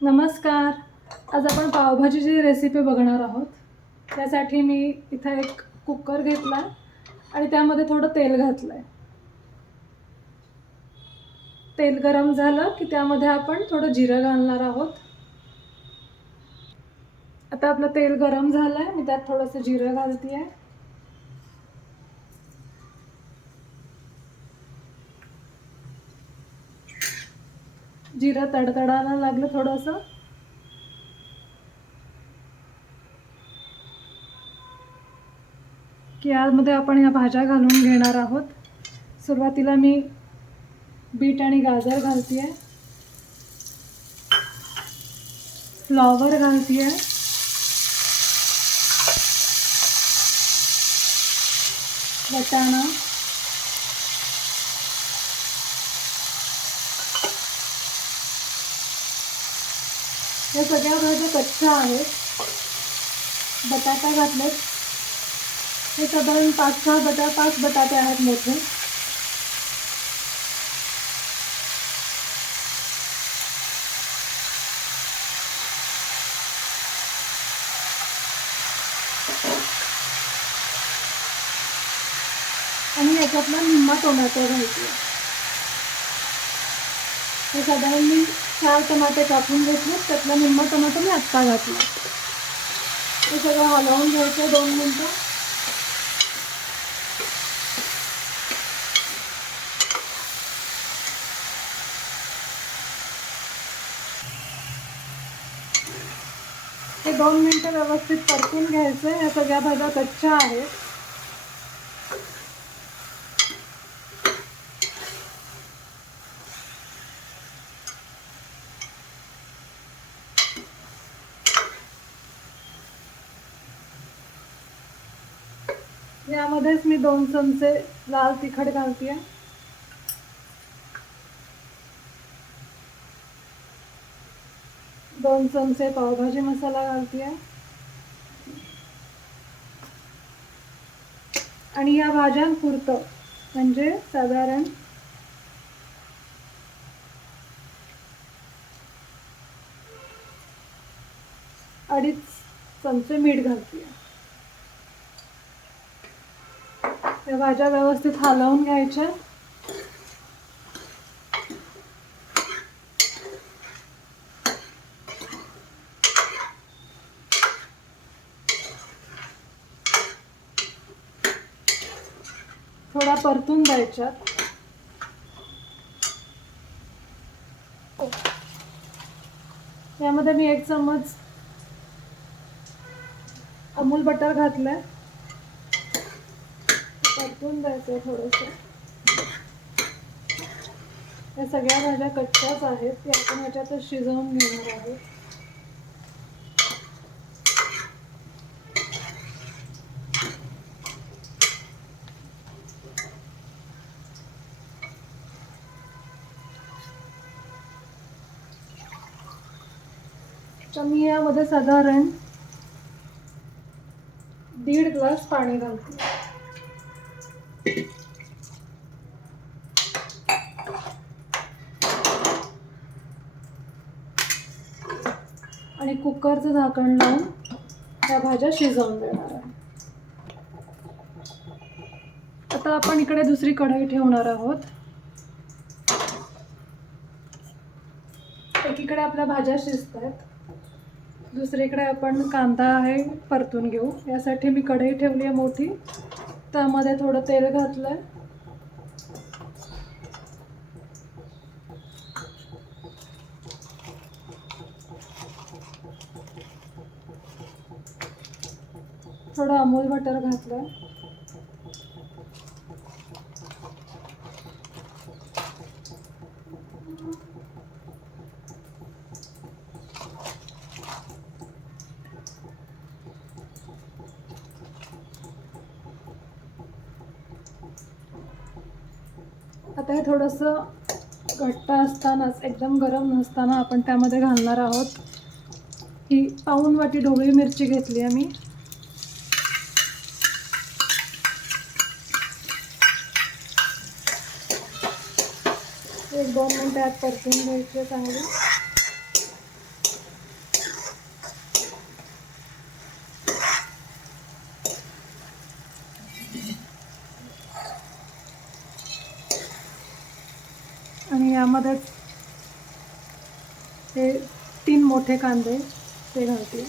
नमस्कार. आज आपण पावभाजीची रेसिपी बघणार आहोत. त्यासाठी मी इथं एक कुकर घेतला आणि त्यामध्ये थोडं तेल घातलंय. तेल गरम झालं की त्यामध्ये आपण थोडं जिरं घालणार आहोत. आता आपलं तेल गरम झालंय, मी त्यात थोडंसं जिरं घालतेय. जिरं तडतडायला लागलं थोडंसं की यामध्ये आपण ह्या भाज्या घालून घेणार आहोत. सुरुवातीला मी बीट आणि गाजर घालतेय, फ्लॉवर घालतेय, वटाणा, या सगळ्या भाज्या कच्च्या आहेत. बटाटा घातलेत, हे साधारण 5 बटाटे आहेत मोठे. आणि याच्यातला निम्मा टोमॅटो घालते. हे साधारण मी 4 टमाटे कापून घेतले, त्यातला निम्मा टोमॅटो मी आत्ता घातला. हे सगळं हलवून घ्यायचं 2 मिनिटं. हे 2 मिनिटं व्यवस्थित परतून घ्यायचं. या सगळ्या भाज्या कच्च्या आहेत. यामध्येच मी 2 चमचे लाल तिखट घालतेय. 2 चमचे पावभाजी मसाला घालतेय. आणि या भाज्यांपुरतं म्हणजे साधारण 2.5 चमचे मीठ घालतेय. या भाज्या व्यवस्थित हलवून घ्यायच्या. थोडा परतून द्यायच्यात. यामध्ये मी 1 चम्मच अमूल बटर घातलंय. परतून द्यायचं थोडंसं. या सगळ्या भाज्या कच्च्याच आहेत, त्या आपण ह्याच्यातच शिजवून घेणार आहोत. तर मी यामध्ये साधारण 1.5 ग्लास पाणी घालते. आणि कुकरचं झाकण लावून त्या भाज्या शिजवून देणार आहे. आता आपण इकडे दुसरी कढई ठेवणार आहोत. एकीकडे आपल्या भाज्या शिजतायत, दुसरीकडे आपण कांदा आहे परतून घेऊ. यासाठी मी कढई ठेवली आहे मोठी, त्यामध्ये थोडं तेल घातलंय. थोडं अमूल बटर घातलंय. आता हे थोडंसं घट्ट असतानाच, एकदम गरम नसताना आपण त्यामध्ये घालणार आहोत ही पाऊण वाटी ढोबळी मिरची घेतली आहे मी. एक 2 मिनिटं परतून घ्यायची चांगली. त्याच्यामध्येच हे 3 मोठे कांदे ते घालते.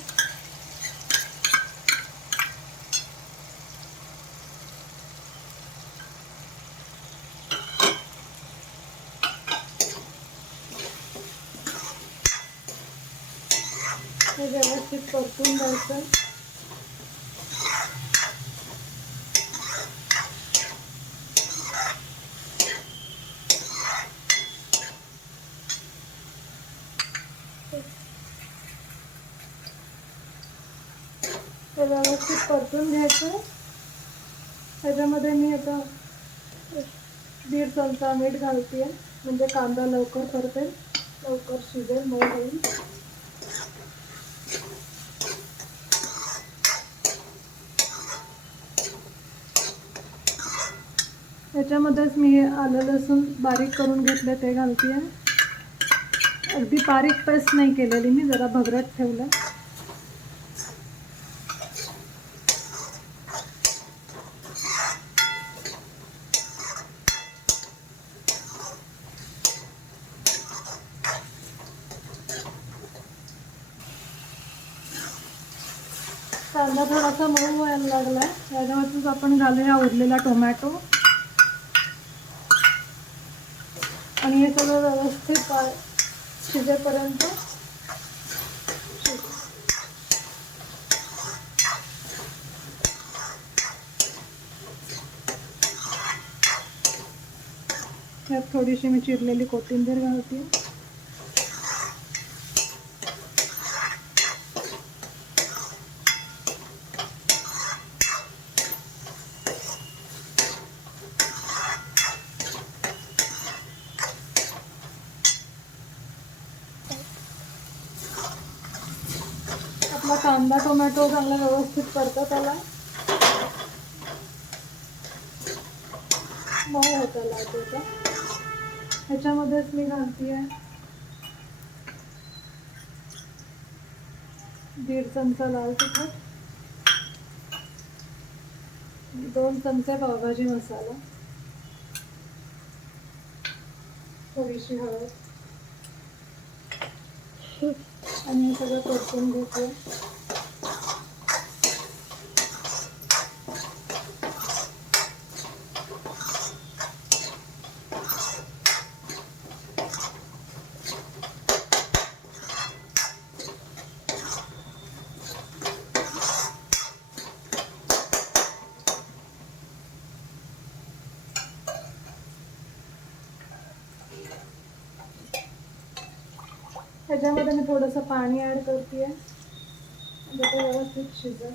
हे व्यवस्थित परतून घ्यायचं. हे व्यवस्थित परतून घ्यायचं. त्याच्यामध्ये मी आता 1.5 चमचा मीठ घालते, म्हणजे कांदा लवकर परतेल, लवकर शिजेल, मऊ होईल. त्याच्यामध्येच मी आलं लसूण बारीक करून घेतले ते घालते. अगदी बारीक पेस्ट नाही केलेली मी, जरा भगरट ठेवलं. कांदा थोडासा मऊ व्हायला लागला. याच्यावरच आपण घालूया उरलेला टोमॅटो आणि हे सगळं व्यवस्थित शिजेपर्यंत. यात थोडीशी मी चिरलेली कोथिंबीर घालते. आपला कांदा टोमॅटो चांगला व्यवस्थित परतत आला, मऊ होता लाटायचा. ह्याच्यामध्येच मी घालते 1.5 चमचा लाल तिखट, 2 चमचे पावभाजी मसाला, थोडीशी हळद आणि हे सगळं परतून घेते. त्याच्यामध्ये मी थोडंसं पाणी ॲड करते, म्हणजे ते व्यवस्थित शिजेल.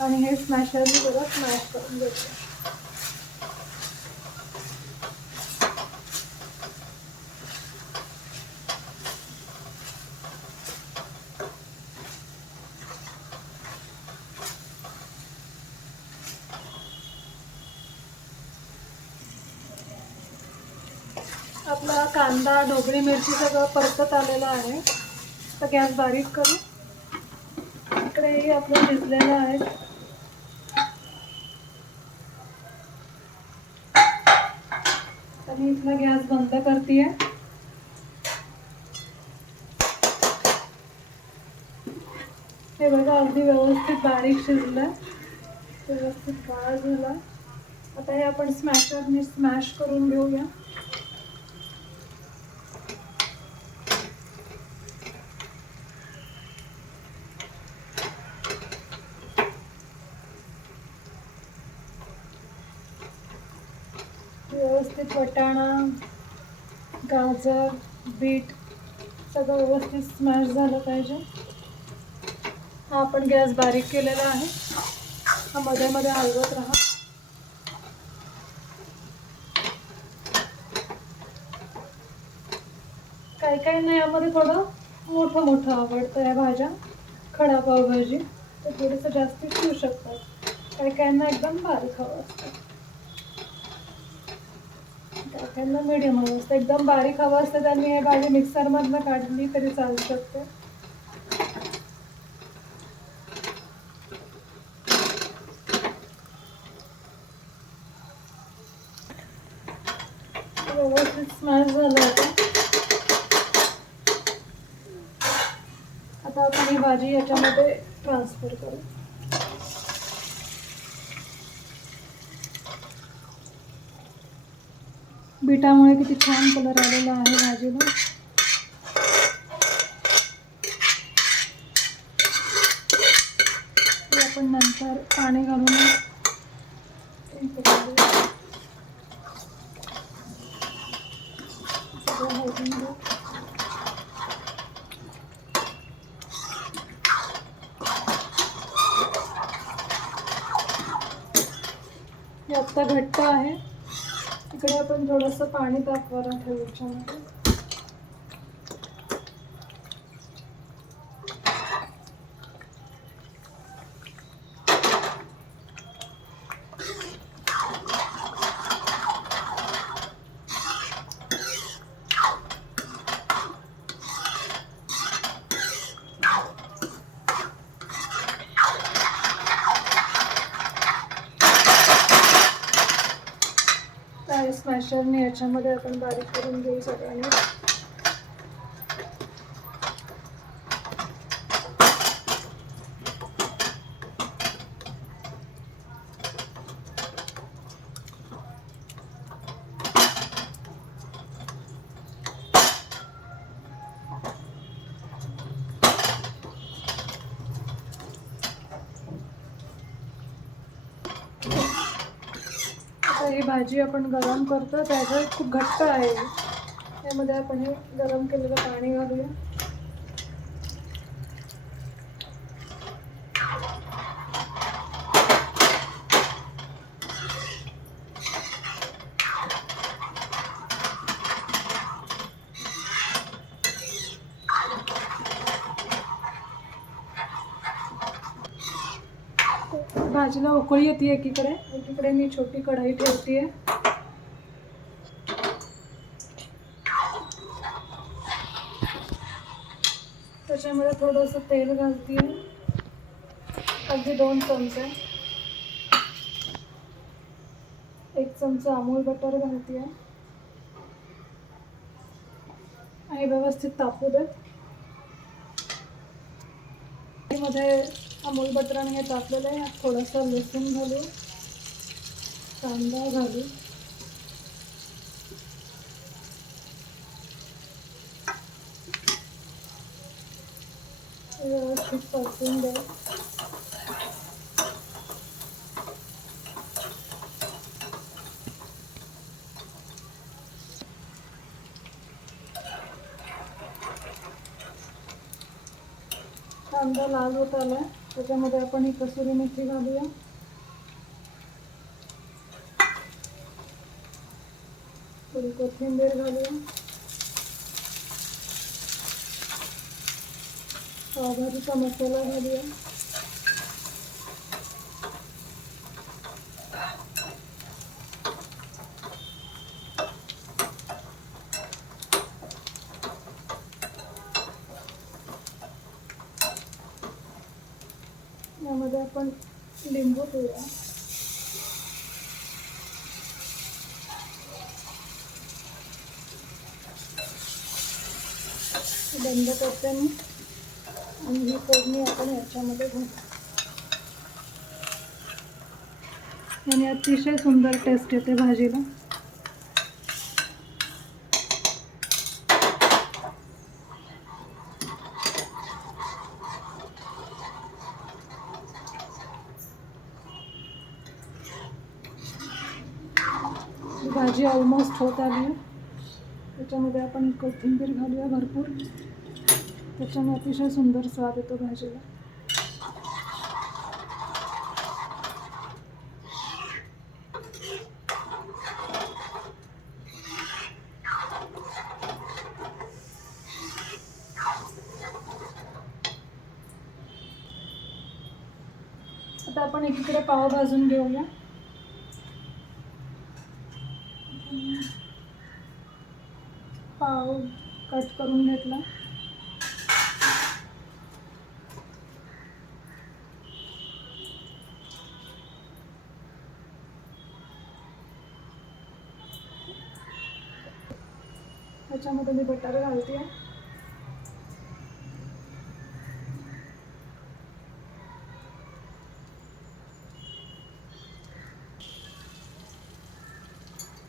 आणि हे स्मॅशरने जरा स्मॅश करून घेते. आपला कांदा ढोबळी मिरची सगळं परतत आलेलं आहे. तर गॅस बारीक करू. इकडेही आपलं शिजलेलं आहे. तर मी इथला गॅस बंद करते. हे बघा अगदी व्यवस्थित बारीक शिजलं, व्यवस्थित गाळ झाला. आता हे आपण स्मॅशरने स्मॅश करून घेऊया. व्यवस्थित वाटाणा, गाजर, बीट सगळं व्यवस्थित स्मॅश झालं पाहिजे. हा आपण गॅस बारीक केलेला आहे. हा मध्ये मध्ये हलवत राहा. काही काही नाही, यामध्ये थोडं मोठं मोठं आवडतं या भाज्या, खडा पावभाजी, तर थोडंसं जास्त ठेवू शकतात. काही काहींना एकदम बारीक हवं असतं. टाकायला मीडियम हवं असतं. एकदम बारीक हवं असतं त्यांनी हे भाजी मिक्सरमधनं काढली तरी चालू शकते. व्यवस्थित स्मॅश झालं होतं. आता आपण ही भाजी याच्यामध्ये ट्रान्सफर करू. बीटामुळे किती छान कलर आलेला आहे भाजीला. आपण नंतर पाणी घालून हे आत्ता घट्ट आहे. इकडे आपण थोडंसं पाणी तापवायला ठेवू याच्यामध्ये. स्मॅशरने याच्यामध्ये आपण बारीक करून घेऊ सगळ्यांनी. ही भाजी आपण गरम करतो त्याच्यात खूप घट्ट आहे. त्यामध्ये आपण हे गरम केलेलं पाणी घालूया. भाजीला उकळी येते एकीकडे मी छोटी कढाई ठेवते. त्याच्यामध्ये थोडंसं तेल घालते, अगदी 2 चमचे. 1 चमचा अमूल बटर घालते आणि व्यवस्थित तापू दे. मध्ये अमूल बटराने हे टाकलेलं आहे. थोडासा लसूण घालू, कांदा घालू, व्यवस्थित परतून द्या. कांदा लाल होत आला. त्याच्यामध्ये आपण ही कसुरी मेथी घालूया. थोडी कोथिंबीर घालूया. पावभाजीचा मसाला घालूया. यामध्ये आपण लिंबू पिळूया. बंद करते मी आणि ही फोडणी आपण याच्यामध्ये घालू. आणि अतिशय सुंदर टेस्ट येते भाजीला. भाजी ऑलमोस्ट होत आली आहे. त्याच्यामध्ये आपण कोथिंबीर घालूया भरपूर. त्याच्याने अतिशय सुंदर स्वाद येतो भाजीला. आता आपण एकीकडे पाव भाजून घेऊया. पाव कट करून घेतला. त्याच्यामध्ये मी बटर घालते.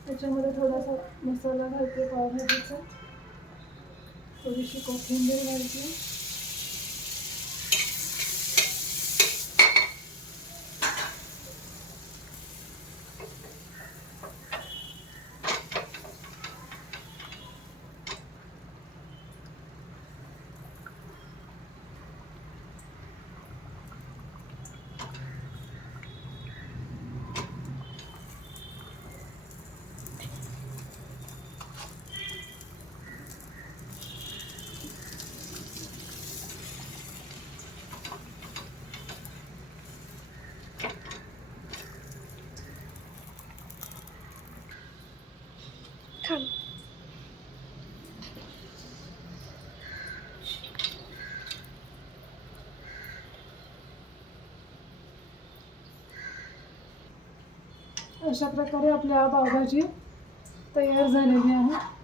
त्याच्यामध्ये थोडासा मसाला घालते पावभाजीचा, थोडीशी कोथिंबीर घालते. अशा प्रकारे आपली पावभाजी तयार झालेली आहे.